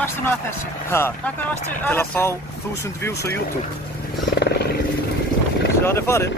varstu nú að þessu? Ha? Af hverju varstu að Til að þessu? fá 1000 views á YouTube. Sjá, hann er farinn.